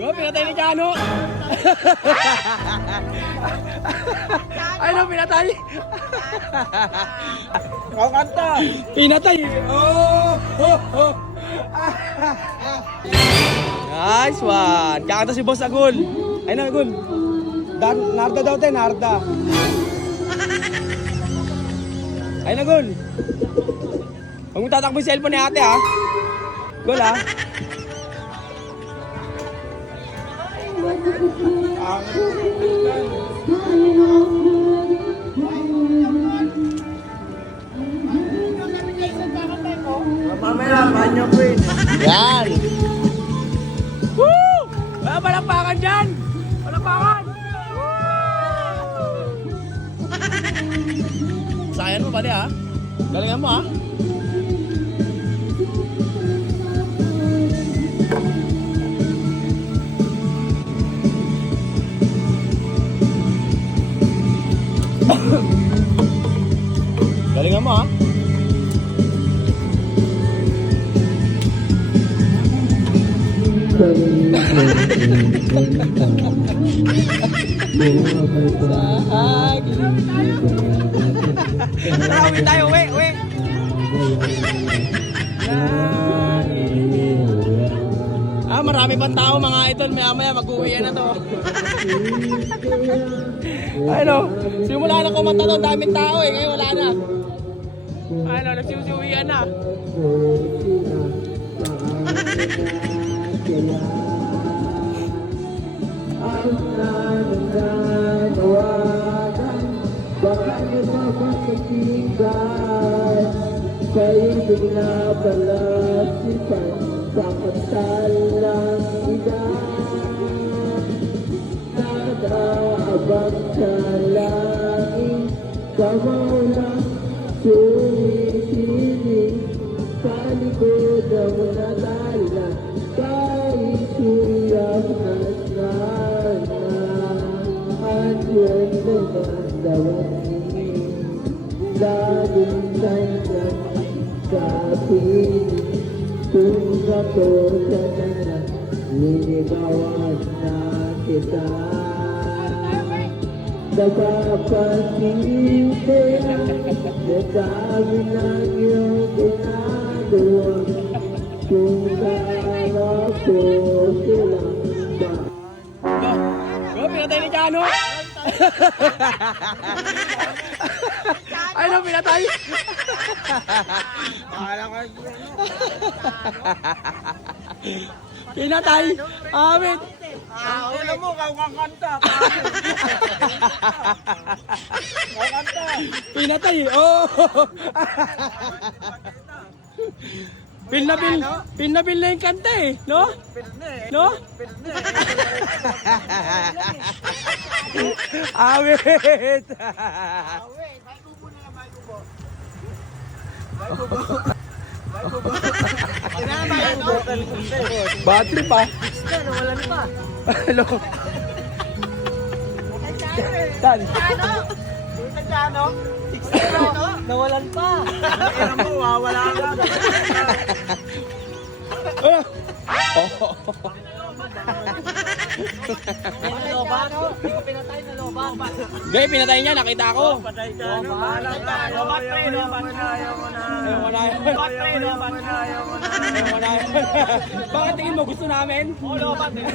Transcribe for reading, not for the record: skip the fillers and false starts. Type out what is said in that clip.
Oh, pinatay ni Jano. Ay, no, pinatay. Kakanta! Pinatay. Oh, oh, oh. Nice one. Kakanta si Boss Agul. Ay na, Agul. Narda daw tayo, Narda. Ay na, Agul. Huwag mo tatakbo yung cellphone ni ate, ha? Gol, ha? Mamaya, banyo ko yun. Yan! Woo! Palakpakan dyan! Palakpakan! Sayan mo, bali, ha? Galingan mo, ha? Galingan mo, ha? Tara, uwi tayo, uwi, uwi. Marami pang tao mga idol, maya-maya mag-uwi na to. Ano, simula na kumanta to, daming tao eh, ngayon wala na. Ano, nagsiuwian na. Kay pinabalasipan sa kasalang edad, nag-aabang sa langit, kamaulang sumisiling sa likod ang nadala, kay suyang nasana, at yun nagdawang laging sa'yo kapit kung ako sa na linigawan na kita napapasintihan na dami ng iyong ginagawa kung harap ko silang ba. Go, pinatay ni Jano. Ay, no, pinatay. Pinatay. Amit. Alam mo, kakanta. Kakanta. Pinatay. Oh. Pin na yung kanta eh, no? No? Awit. Battery pa. Nawalan pa. Hello. Dan. Ano? Nawalan pa. Alam mo, wala ka. Naloban? Hindi ko pinatay, naloban. Gay, pinatay niya, nakita ko. Patay ka, no? Lobat pre, lobat na. Ayaw mo na. Lobat pre, lobat na. Ayaw mo na. Bakit tingin mo gusto namin? Oo, lobat eh.